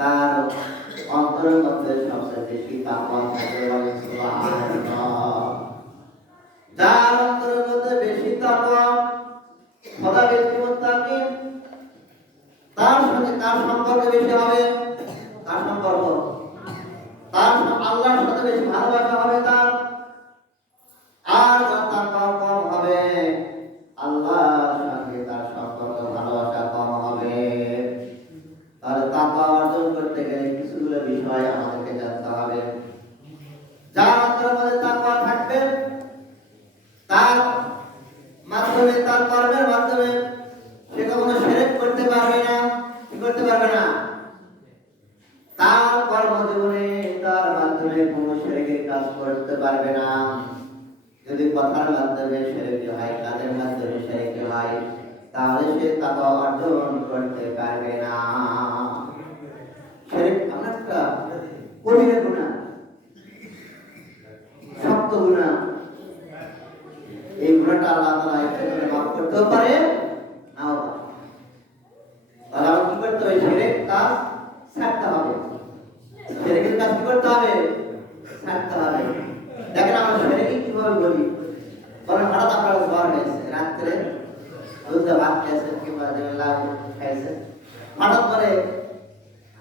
তার অন্তরের মধ্যে সবচেয়ে বেশি তাকওয়া থাকে বলে সুবহানাল্লাহ। যার অন্তরের মধ্যে বেশি তাকওয়া খোদা ব্যক্তি মুত্তাকি, তার সাথে কার সম্পর্ক বেশি হবে? কার সম্পর্ক? তার আল্লাহর সাথে বেশি ভালোবাসা হবে তার। আর যার তাকওয়া কম হবে, আল্লাহর সাথে তার সম্পর্ক ভালোবাসা কম হবে। তাহলে তাকওয়া অর্জন করতে গেলে কিছুগুলো বিষয় আমাদেরকে জানতে হবে। যার অন্তরের মধ্যে তাকওয়া থাকবে, তার মাধ্যমে, তার কর্মের মাধ্যমে সে কখনো শিরক করতে পারবে না। কি করতে পারবে না? তার কর্মজীবনে তার মাধ্যমে কোনো শিরকের কাজ করতে পারবে না। যদি কথার মাধ্যমে শিরক হয়, কাজের মাধ্যমে শিরক হয়, তাহলে সে তাকওয়া অর্জন করতে পারবে না। শিরক আমরা একটা কবিরা গুনাহ, শক্ত গুনাহ। এই গুনাহটা আল্লাহ তাআলা ইচ্ছা করে মাফ করতেও পারে, নাও পারে। তাহলে আমরা কি করতে হবে? শিরক কাজ ছাড়তে হবে। শিরকের কাজ কি করতে হবে? ছাড়তে হবে। দেখেন আমরা শিরক কিভাবে বলি। কারণ হঠাৎ আপনার জ্বর হয়েছে, রাত্রে দুধ ভাত খেয়েছেন কিংবা লাউ খাইছেন, হঠাৎ করে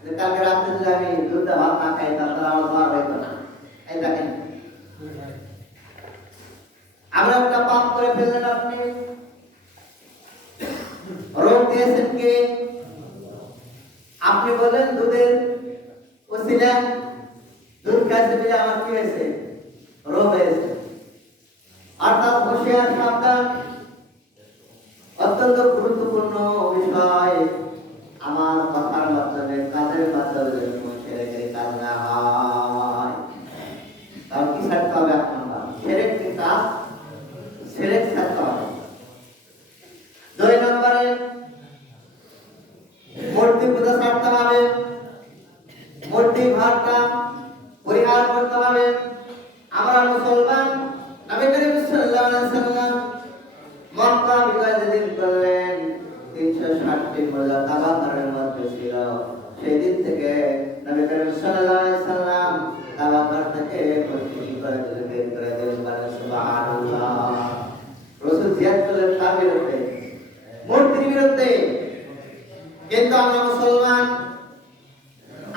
যে কালকে রাত্রে যদি আমি দুধ ভাত না খাই তাহলে আমার জ্বর হইতো না। এই দেখেন, আমরা একটা পাপ করে ফেললেন। আপনি রোগ দিয়েছেন কে? আপনি বলেন দুধের ওসিলা, দুধ খাইতে পেলে আমার কি হয়েছে? রোগ হয়েছে। অর্থাৎ হুঁশিয়ার, সাবধান, অত্যন্ত গুরুত্বপূর্ণ বিষয়। আমার কথার মাধ্যমে, কাজের মাধ্যমে যদি কোনো শিরকের কাজ না হয়, তাহলে কি ছাড়তে হবে? এক নম্বর শিরকের কাজ, শিরক ছাড়তে হবে। দুই নম্বরে মূর্তি পূজা ছাড়তে হবে। মূর্তি ভাবটা পরিহার করতে হবে। আমরা মুসলমান, নবী করিম সাল্লাল্লাহু আলাইহি ওয়াসাল্লাম মক্কা বিজয় যেদিন করলেন, 360টি মূলা কাবা ঘরের মধ্যে ছিল। সেই দিন থেকে নবী করিম সাল্লাল্লাহু আলাইহি ওয়াসাল্লাম কাবা ঘর থেকে প্রতিদিন করে বের করে দিলেন। সুবহানাল্লাহ। রাসূল জিহাদ করলেন কার বিরুদ্ধে? মূর্তির বিরুদ্ধে। কিন্তু আমরা মুসলমান,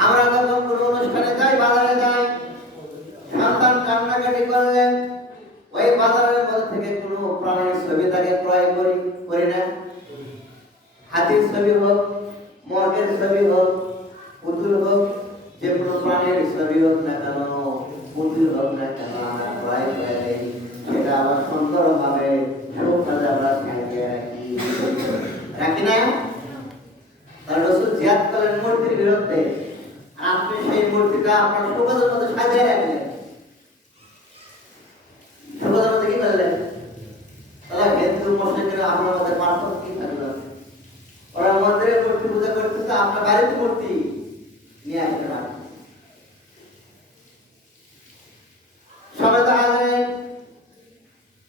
আমরা যখন কোনো অনুষ্ঠানে যাই, বাজারে যাই, সন্তান কান্নাকাটি করলেন, ওই বাজারের মধ্যে থেকে কোনো প্রাণীর ছবি তাকে ক্রয় করি না। হাতির ছবি হোক, মর্গের ছবি হোক, পুতুল হোক, যে কোনো প্রাণীর ছবি হোক না কেন, পুতুল হোক না কেন, আমরা ক্রয় করে দেই। সেটা আবার সুন্দরভাবে সৌভাগ্য আমরা সাজিয়ে রাখি না? তার রাসূল জিহাদ করলেন মূর্তির বিরুদ্ধে। আপনি সেই মূর্তিটা আপনার সৌভাগ্যের মধ্যে সাজিয়ে রাখলেন। সৌভাগ্যের মধ্যে কি করলেন? তাহলে হিন্দু মুসলিমের আপনার মধ্যে পার্থক্য কি থাকলো? ওরা মন্দিরে মূর্তি পূজা করতেছে, আপনার বাড়িতে মূর্তি নিয়ে আসতে পারে। সবাই তো আসেন,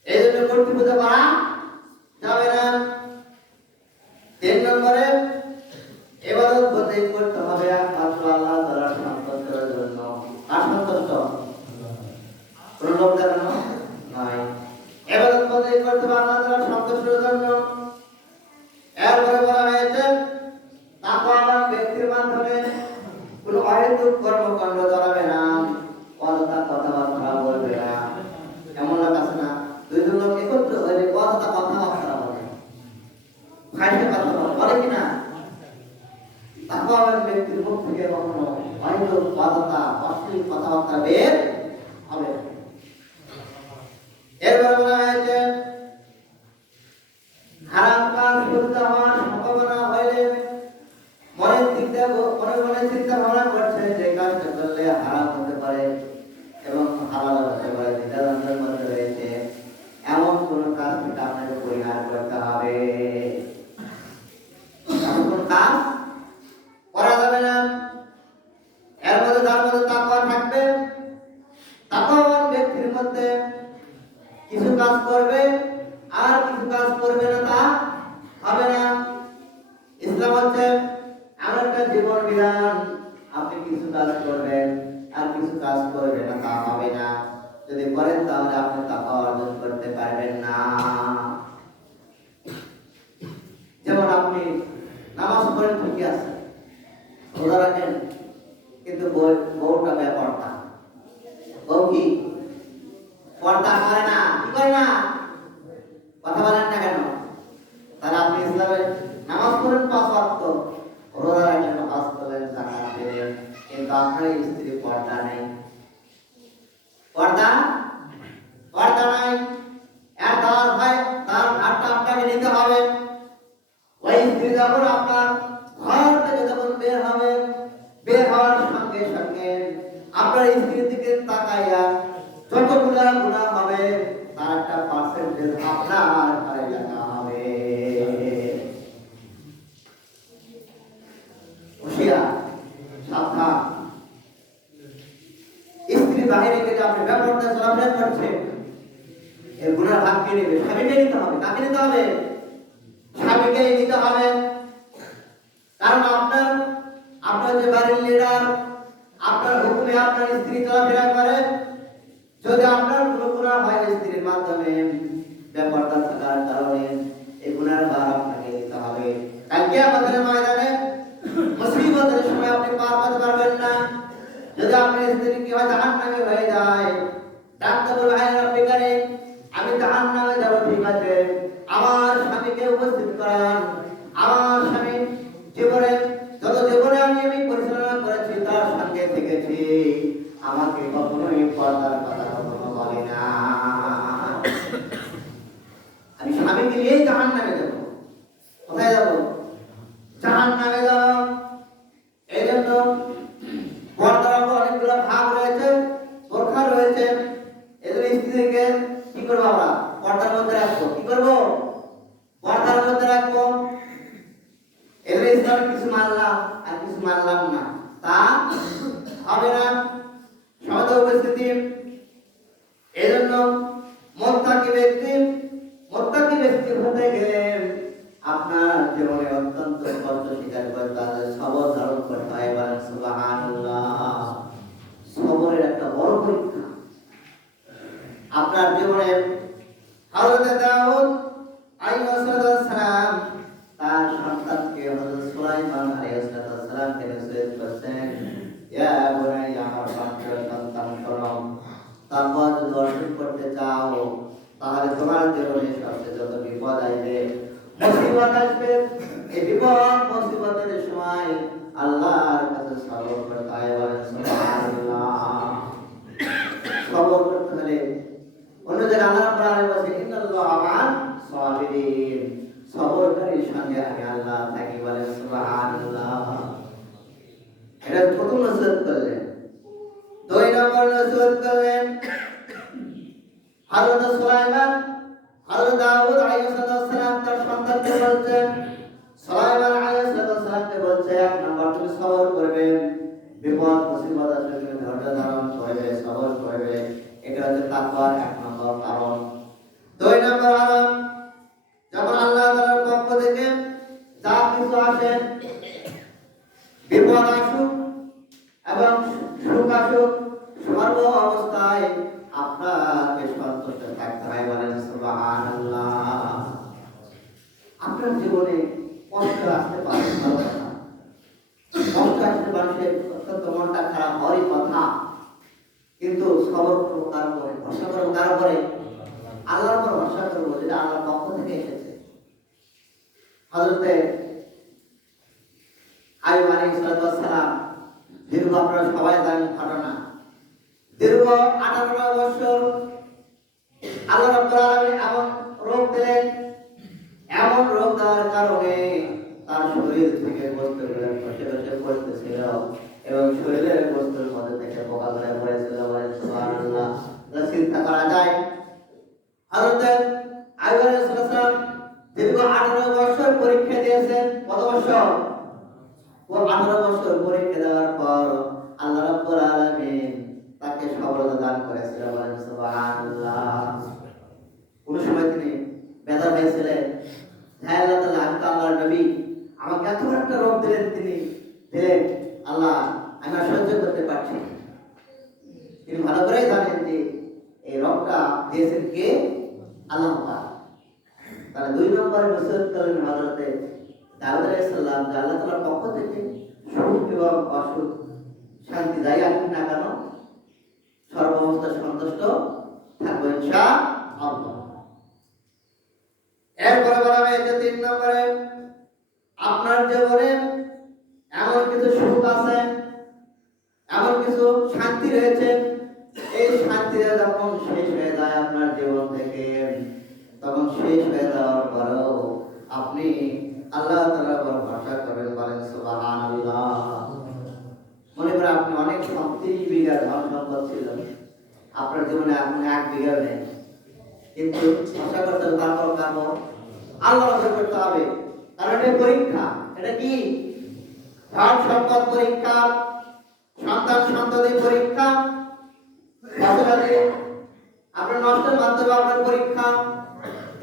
এই জন্য মূর্তি পূজা করা যাবে না। 3 নম্বরে ইবাদত বন্দী করতে হবে একমাত্র আল্লাহ তাআলার সন্তুষ্টির জন্য। আর সন্তুষ্ট কোন লোক দেখানো নয়। ইবাদত বন্দী করতে হবে আল্লাহ তাআলার সন্তুষ্টির জন্য। এরপরে বলা হয়েছে তাকওয়াবান ব্যক্তির মাধ্যমে কোন অহেতুক কর্মকাণ্ড করাবে না, অযথা কথাবার্তা বলবে না। এমন লোক আছে না, দুইজন লোক একত্র হয়ে অযথা কথাবার্তা বলে, খাইতে কথা বলে কিনা? তাকওয়াবান ব্যক্তির মুখ থেকে কখনো অহেতুক অযথা অশ্লীল কথাবার্তা বের হবে না। এরপরে বলা হয়েছে হারাম কাজ করতে হওয়ার সম্ভাবনা হলে মনে চিন্তা ভাবনা করছে যে কাজটা করলে হারাম হতে পারে এবং হালাল হতে পারে, দ্বিধাদ্বন্দ্বের মধ্যে রয়েছে, এমন কোন কাজ থেকে আপনাকে পরিহার করতে হবে। এমন কোন কাজ করা যাবে না। এর মধ্যে তার মধ্যে তাকওয়া থাকবে। তাকওয়াবান ব্যক্তির মধ্যে কিছু কাজ করবে আর কিছু কাজ করবে না, তা হবে না। ইসলাম হচ্ছে এমন একটা জীবন বিধান, আপনি কিছু কাজ করবেন আর কিছু কাজ করবেন না, তা হবে না। যদি করেন তাহলে আপনি তাকওয়া অর্জন করতে পারবেন না। যেমন আপনি নামাজ পড়েন ঠিকই আছে, রোজা রাখেন, কিন্তু বউটা বেপরদা। বউ কি পর্দা করে না? কি করে না? কথা বলেন না কেন? তাহলে আপনি ইসলামে নামাজ পড়েন 5 ওয়াক্ত, রোজা রাখেন, নামাজ পড়েন, যাকাত দেন, কিন্তু আপনার স্ত্রী পর্দা নেই। পর্দা পর্দা নাই। আর তার ভাই তার ভাতটা আপনাকে নিতে হবে। ওই স্ত্রী যখন আপনার ঘর থেকে যখন বের হবে, বের হওয়ার সঙ্গে সঙ্গে আপনার স্ত্রীর দিকে তাকাইয়া যতগুলো গুনাহ হবে তার একটা পার্সেন্টেজ আপনার ঘরে লেখা হবে। হুঁশিয়ার, সাবধান। স্ত্রী বাহিরে গেলে আপনি ব্যাপারটা চলাফেরা করছেন, এর গুনার ভাগ কে নেবে? স্বামীকে নিতে হবে। কাকে নিতে হবে? স্বামীকে নিতে হবে। কারণ আপনার যে বাড়ির লিডার, আপনার হুকুমে আপনার স্ত্রী চলাফেরা করে। যদি আপনার কোনো গুনাহ হয় স্ত্রীর মাধ্যমে, ব্যাপারটা থাকার কারণে এই গুনার ভার আপনাকে নিতে হবে। কালকে আমাদের ময়দানে মুসিবতের সময় আপনি পার পাতে পারবেন না। যদি আপনার স্ত্রী কি হয় জাহান্নামে হয়ে যায়, ডাক্তার বলবে হায় রব্বি কারীম, আমি জাহান্নামে যাব, ঠিক আছে, আমার স্বামীকে উপস্থিত করান। আমার স্বামী জীবনে জীবনে আমি পরিচালনা করেছি, তার সঙ্গে থেকেছি, আমাকে কখনোই পর্দার কথা কখনো বলে না। আমি স্বামীকে নিয়েই জাহান্নামে যাব। কোথায় যাব? জাহান্নামে যাব। এই জন্য পর্দার অনেকগুলো ভাগ রয়েছে, প্রখা রয়েছে। এদের স্ত্রীকে কি করবো? আমরা পর্দার মধ্যে রাখবো। কি করবো? পর্দার মধ্যে রাখবো। এদের ইসলামে কিছু মানলাম আর কিছু মানলাম না, তা হবে না। সমাজে উপস্থিতি, এই জন্য মুত্তাকি ব্যক্তি হতে গেলে আপনার জীবনে অত্যন্ত কষ্ট স্বীকার করতে হবে, সবর ধারণ করতে হয়। বলেন সুবহানাল্লাহ। সবরের একটা বড় পরীক্ষা আপনার জীবনে। হযরত দাউদ আলাইহিস সালাম তার সন্তানকে হযরত সুলাইমান আলাইহিস সালামকে নসিহত করতেন, ইয়া বুনাইয়া, আমার সন্তান শোনো, তাকওয়া যদি অর্জন করতে চাও তাহলে তোমার জীবনে সবচেয়ে যত বিপদ আসবে, মুসিবত আসবে, এই বিপদ মুসিবতের সময় আল্লাহর কাছে সবর করতে হয়। বলেন সুবহানাল্লাহ। সবর করতে হলে অন্য জায়গায় আল্লাহ রাব্বুল আলামিন বলেছেন ইন্নাল্লাহা মা'আস সাবিরিন, সবরকারীর সঙ্গে আমি আল্লাহ থাকি। বলেন সুবহানাল্লাহ। এটা প্রথম নসিহত করলেন। 2 নম্বর নসিহত করলেন হযরত সুলাইমান, হযরত দাউদ আলাইহিস সালাম তার সন্তানকে বলছেন, সুলাইমান আলাইহিস সালামকে বলছে, 1 নম্বর তুমি সবর করবে, বিপদ মুসিবত আসলে তুমি ধৈর্য ধারণ করবে, সবর করবে। এটা হচ্ছে তাকওয়ার 1 নম্বর কারণ। 2 নম্বর কারণ, যখন আল্লাহ তাআলার পক্ষ থেকে যা কিছু আসে, বিপদ আসুক এবং সুখ আসুক, সর্ব অবস্থায় আপনাকে সন্তুষ্ট থাকতে হয়। বলেন সুবহানাল্লাহ। আপনার জীবনে কষ্ট আসতে পারে, কষ্ট আসতে মানুষের অত্যন্ত মনটা খারাপ হওয়ারই কথা, কিন্তু সবর করবো কার উপরে? ভরসা করবো কার উপরে? আল্লাহর উপর ভরসা করবো, যেটা আল্লাহর পক্ষ থেকে এসেছে। হযরতে আইয়ুব আলাইহিস সালাম, দীর্ঘ, আপনারা সবাই জানেন ঘটনা, দীর্ঘ 18 বছর আল্লাহ রাব্বুল আলামিন এমন রোগ দিলেন, এমন রোগ দেওয়ার কারণে তার শরীর থেকে বস্তুগুলো খসে খসে পড়তেছিল এবং শরীরের বস্তুর মধ্যে থেকে পোকা ধরে পড়েছিল। বলেন সুবহানাল্লাহ। চিন্তা করা যায়, হযরত আইয়ুব আলাইহিস সালাম দীর্ঘ 18 বছর পরীক্ষা দিয়েছেন। কত বছর? ও 18 বছর পরীক্ষা দেওয়ার পর আল্লাহ রাব্বুল আলামিন তাকে সফলতা দান করেছিল। বলেন সুবহানাল্লাহ। কোন সময় তিনি বেদা হয়েছিলেন, হ্যাঁ আল্লাহ তাআলা, আমি তো আল্লাহর নবী, আমাকে এত একটা রোগ দিলেন, তিনি দিলেন, আল্লাহ আমি আমি আর সহ্য করতে পারছি না। তিনি ভালো করেই জানেন যে এই রবটা দিয়েছেন কে? আল্লাহ পাক। তাহলে 2 নম্বরে নসিহত করলেন হযরতে দাউদ আলাইহিস সালাম যে আল্লাহ তাআলার পক্ষ থেকে সুখ এবং অসুখ শান্তি যাই আসুক না কেন সর্বাবস্থায় সন্তুষ্ট থাকবো ইনশাআল্লাহ। এরপরে বলা হয়েছে 3 নম্বরে আপনার জীবনে এমন কিছু সুখ আছে, এমন কিছু শান্তি রয়েছে, এই শান্তিটা যখন শেষ হয়ে যায় আপনার জীবন থেকে, তখন শেষ হয়ে যাওয়ার পরেও আপনি আল্লাহ তাআলার উপর ভরসা করবেন, বলেন সুবহানাল্লাহ। মনে করেন আপনি অনেক 30 বিঘা ধন সম্পদ ছিল, আপনার জীবনে আপনি 1 বিঘা নেই, কিন্তু ভরসা করতে হবে তারপর আল্লাহর উপর করতে হবে। কারণ এটা পরীক্ষা। এটা কি? ধন সম্পদ পরীক্ষা, সন্তান সন্ততি পরীক্ষা, ফসলাদি আপনার নষ্টের মাধ্যমে আপনার পরীক্ষা।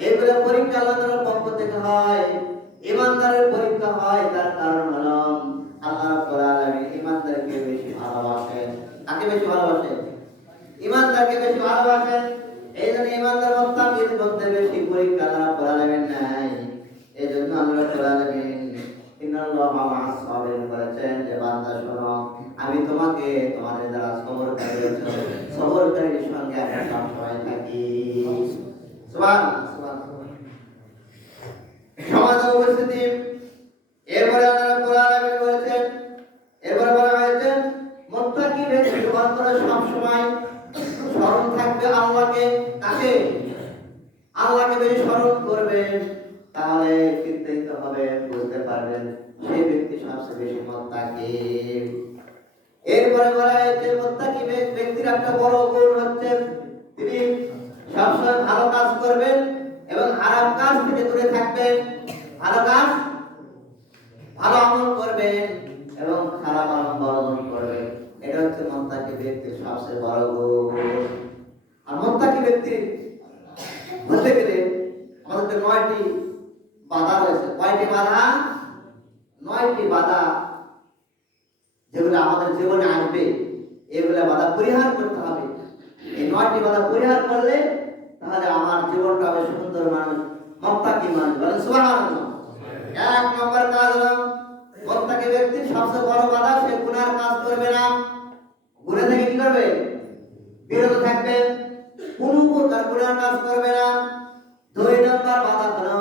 এগুলো পরীক্ষা আল্লাহ তাআলার পক্ষ থেকে হয়। ঈমানদারের পরীক্ষা হয়, তার কারণ হলো আল্লাহ রাব্বুল আলামিন ঈমানদারকে বেশি ভালোবাসেন। কাকে বেশি ভালোবাসেন? ঈমানদারকে বেশি ভালোবাসেন। এইজন্য ঈমানদার মুত্তাকির মধ্যে বেশি পরীক্ষা আল্লাহ রাব্বুল আলামিন নাই। এইজন্য আল্লাহ রাব্বুল আলামিন ইন্নাল্লাহা মা'আস সাবিরিন বলেছেন যে বান্দা শোনো, আমি তোমাকে তোমাদের যারা সবরকারী রয়েছে সবরকারীর সঙ্গে আমি সবসময় থাকি। সুবহানাল্লাহ, সুবহানাল্লাহ। সমাজ উপস্থিতি এরপরে আল্লাহ রাব্বুল আলামিন বলেছেন, এরপরে বলা হয়েছে মুত্তাকি ব্যক্তি অন্তরে সবসময় স্মরণ থাকবে আল্লাহকে। কাকে? আল্লাহকে বেশি স্মরণ করবেন, তাহলে চিন্তিত হবে, বুঝতে পারবেন সেই ব্যক্তি সবচেয়ে বেশি মুত্তাকি। এরপরে বলা হয়েছে মুত্তাকি ব্যক্তির একটা বড় গুণ হচ্ছে তিনি সবসময় ভালো কাজ করবেন এবং হারাম কাজ থেকে দূরে থাকবেন। ভালো কাজ, ভালো আমল করবেন এবং খারাপ আমল বর্জন করবেন। এটা হচ্ছে মুত্তাকি ব্যক্তির সবচেয়ে বড় গুণ। আর মুত্তাকি ব্যক্তি হতে গেলে আমাদের 9টি বাধা রয়েছে। কয়টি বাধা? 9টি বাধা যেগুলো আমাদের জীবনে আসবে, এগুলা বাধা পরিহার করতে হবে। এই 9টি বাধা পরিহার করলে তাহলে আমার জীবনটা হবে সুন্দর মানুষ, মুত্তাকি মানুষ, বলেন সুবহানাল্লাহ। 1 নম্বর কাজ হলো মুত্তাকি ব্যক্তির সবচেয়ে বড় বাধা, সে গুনার কাজ করবে না। গুনাহ থেকে কি করবে? বিরত থাকবে, কোনো প্রকার গুনার কাজ করবে না। 2 নম্বর বাধা হলো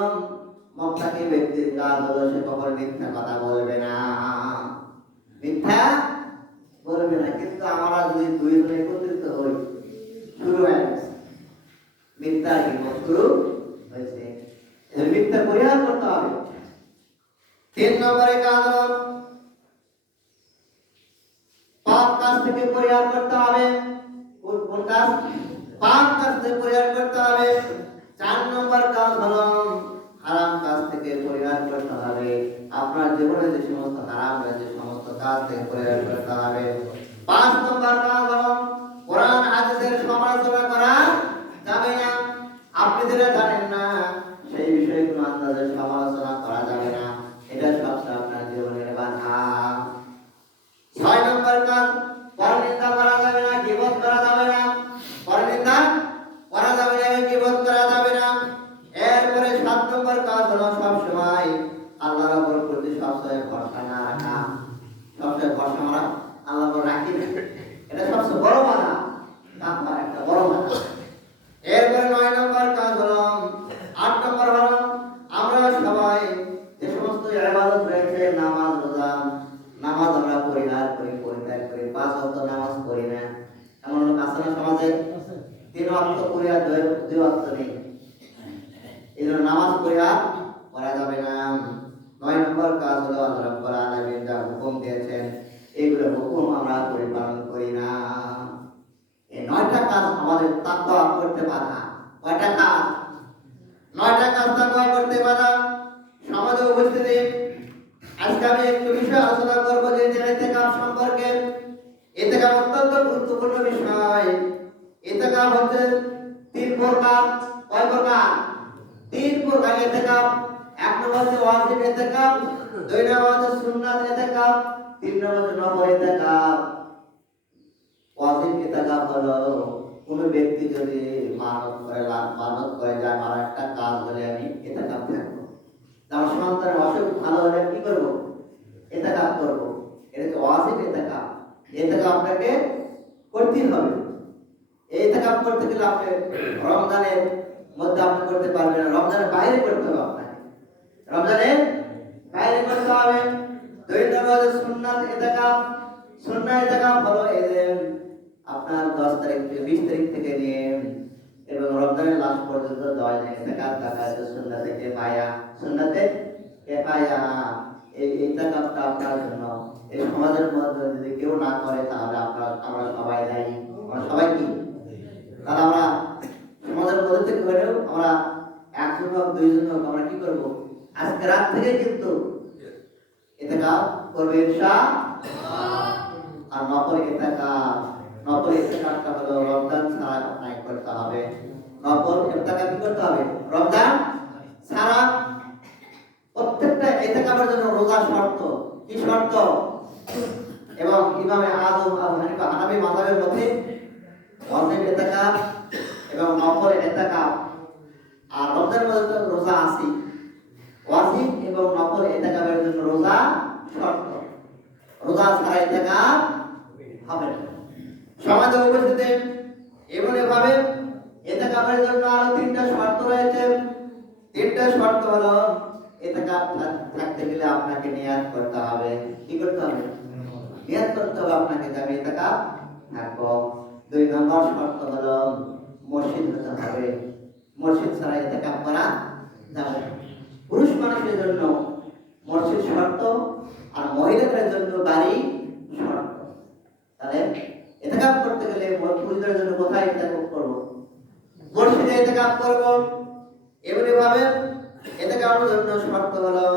মুত্তাকি ব্যক্তির কাজ হলো সে কখনো মিথ্যা কথা বলবে না। মিথ্যা বলবে না। কিন্তু আমরা যদি 2 জনে একত্রিত হই, শুরু হয়ে গেছে মিথ্যা শুরু হয়েছে। এই মিথ্যা পরিহার করতে হবে। 3 নম্বরে কাজ হলো পাপ কাজ থেকে পরিহার করতে হবে। কোন কাজ? পাপ কাজ থেকে পরিহার করতে হবে। 4 নম্বর কাজ হলো হারাম কাজ থেকে পরিহার করতে হবে। আপনার জীবনে যে সমস্ত হারাম রয়েছে সমস্ত কাজ থেকে পরিহার করতে হবে। 5 নম্বর কাজ হলো কোরআন হাদিসের সমালোচনা করা যাবে না। আপনি যেটা জানেন না সেই বিষয়গুলো আন্দাজে সমালোচনা করা যাবে না। এটা সবচেয়ে আপনার জীবনের বাধা। 6 নম্বর কাজ পরনিন্দা করা যাবে না, গীবত করা যাবে না। পরনিন্দা করা যাবে না, গীবত করা যাবে না। এরপরে 7 নম্বর কাজ হলো সব সময় আল্লাহর উপর প্রতি সবসময় ভরসা না রাখা। সবসময় ভরসা আমরা আল্লাহর উপর রাখি না, এটা সবচেয়ে বড় বাধা, তারপর একটা বড় বাধা। এরপরে 9 নম্বর কাজ হলো 8 নম্বর হলো আমরা সবাই যে সমস্ত ইবাদত রয়েছে, নামাজ, রোজা, নামাজ আমরা পরিহার করি, পরিত্যাগ করি। 5 ওয়াক্ত নামাজ পড়ি না। এমন লোক আছে না সমাজে? 3 ওয়াক্ত পড়ি আর 2 ওয়াক্ত নেই। এই জন্য নামাজ পরিহার করা যাবে না। 9 নম্বর কাজ হলো আল্লাহ রাব্বুল আলামিন যা হুকুম দিয়েছেন এগুলো হুকুম আমরা পরিপালন করি না। এই 9টা কাজ আমাদের তাকওয়া করতে বাধা। কয়টা কাজ? 9টা কাজ তাকওয়া করতে বাধা। সমাজে উপস্থিতি আজকে আমি একটু বিষয় আলোচনা করব যে ইতিকাফ সম্পর্কে। ইতিকাফ অত্যন্ত গুরুত্বপূর্ণ বিষয়। ইতিকাফ হচ্ছে 3 প্রকার। কয় প্রকার? 3 প্রকার ইতিকাফ। 1 নম্বর হচ্ছে ওয়াজিব ইতিকাফ, 2 নম্বর হচ্ছে সুন্নাত ইতিকাফ, 3 নম্বর হচ্ছে নফল ইতিকাফ। হলো কোনো ব্যক্তি যদি মানত করে যে আমার একটা কাজ হলে আমি ইতিকাফ থাকবো, আমার সন্তানের অসুখ ভালো হলে কি করবো? ইতিকাফ করবো। এটা তো ওয়াজিব ইতিকাফ। ইতিকাফ আপনাকে করতেই হবে। এই ইতিকাফ করতে গেলে আপনি রমজানের মধ্যে আপনি করতে পারবেন না, রমজানের বাইরে করতে হবে আপনাকে। রমজানের বাইরে করতে হবে। 2 নম্বর সুন্নাত ইতিকাফ। সুন্নাত ইতিকাফ হলো এই যে আপনার 10 তারিখ থেকে 20 তারিখ থেকে নিয়ে এবং রমজানের লাস্ট পর্যন্ত 10 দিন ইতিকাফ থাকা হচ্ছে সুন্নাতে কিফায়া। সুন্নাতে কিফায়া এই ইতিকাফটা আপনার জন্য এই সমাজের মধ্যে যদি কেউ না করে তাহলে আমরা সবাই দায়ী। আমরা সবাই কি? তাহলে আমরা সমাজের মধ্যে থেকে হলেও আমরা একজন হোক 2 জন হোক আমরা কি করব? আজকে রাত থেকে কিন্তু ইতিকাফ করবে ইনশাআল্লাহ। আর নফল ইতিকাফটা হলো রমজান ছাড়া আপনাকে করতে হবে। নফল ইতিকাফ কি করতে হবে? রমজান ছাড়া। প্রত্যেকটা ইতিকাফের জন্য রোজা শর্ত। কি শর্ত? এবং ইমামে আযম আবু হানিফা হানাফি মাযহাবের মধ্যে ওয়াজিব ইতিকাফ এবং নফল ইতিকাফ আর রমজানের মধ্যে রোজা আছে। ওয়াজিব এবং নফল ইতিকাফের জন্য রোজা শর্ত। রোজা ছাড়া ইতিকাফ হবে না। সমাজে উপস্থিত এভাবে ইতিকাফের জন্য আরো 3টা শর্ত রয়েছে। 3টা শর্ত হলো ইতিকাফ থাকতে গেলে আপনাকে নিয়াত করতে হবে। কি করতে হবে? নিয়াত করতে হবে আপনাকে যে আমি ইতিকাফ থাকবো। 2 নম্বর শর্ত হলো মসজিদ হতে হবে। মসজিদ ছাড়া ইতিকাফ করা যাবে না। পুরুষ মানুষের জন্য মসজিদ শর্ত আর মহিলাদের জন্য বাড়ি শর্ত। তাহলে ইতিকাফ করতে গেলে পুরুষদের জন্য কোথায় ইতিকাফ করব? মসজিদে ইতিকাফ করব। এমনি ভাবে ইতিকাফের জন্য শর্ত হলো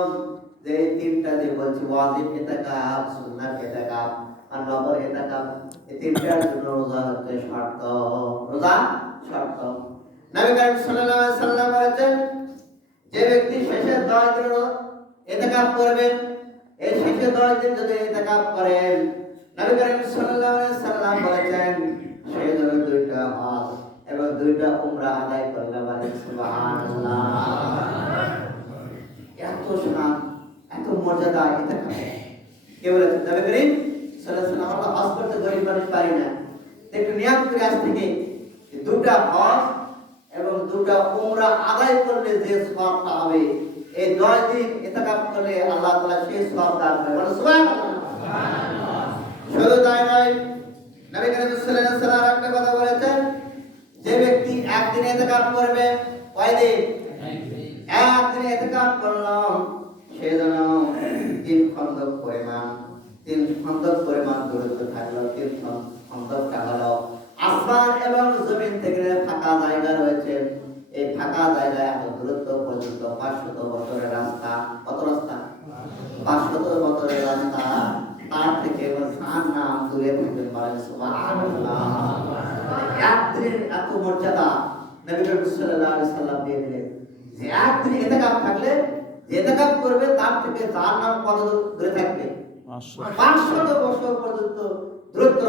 যে 3টা যে বলছি ওয়াজিব ইতিকাফ, সুন্নাত ইতিকাফ আর নফল ইতিকাফ। এই 3টার জন্য রোজা হচ্ছে শর্ত। রোজা শর্ত। নবী করিম সাল্লাল্লাহু আলাইহি সাল্লাম বলেছেন যে ব্যক্তি শেষের 10 দিন ইতিকাফ করবেন, এই শেষের 10 দিন যদি ইতিকাফ করেন, নবী করিম সাল্লাল্লাহু আলাইহি সাল্লাম বলেছেন সে যেন 2টা হজ এবং 2টা উমরা আদায় করলে বলে সুবহানাল্লাহ। এত শান, এত মর্যাদা ইতিকাফ। কে বলেছেন? নবী করিম সাল্লাল্লাহু আলাইহি সাল্লাম। আমরা হজ করতে গরিব মানুষ পারি না, একটু নিয়ত করে আজ থেকে 2টা হজ এবং 2টা উমরা আদায় করলে যে সওয়াবটা হবে, এই 10 দিন ইতিকাফ করলে আল্লাহ তাআলা সেই সওয়াব দান করেন। বলো সুবহানাল্লাহ। শুধু তাই নয়, নবী করিম সাল্লাল্লাহু আলাইহি সাল্লাম একটা কথা বলেছেন যে ব্যক্তি একদিন ইতিকাফ করবে, কয় দিন? একদিন ইতিকাফ করলো, সে যেন 3 খন্দক পরিমাণ দূরত্ব থাকলো। 3 খন্দকটা হলো আসমান এবং জমিন থেকে ফাঁকা জায়গা রয়েছে। এই ফাঁকা জায়গায় এত দূরত্ব পর্যন্ত 500 বছরের রাস্তা। কত রাস্তা? 500 বছরের রাস্তা। তার থেকে জাহান্নাম দূরে থাকতে পারে। সুবহানাল্লাহ। একদিন এত মর্যাদা নবী করিম সাল্লাল্লাহু আলাইহি সাল্লাম দিয়ে দিলেন যে একদিন ইতিকাফ থাকলে, যে ইতিকাফ করবে তার থেকে জাহান্নাম কত দূরে থাকবে? 500 বছর পর্যন্ত দূরত্ব।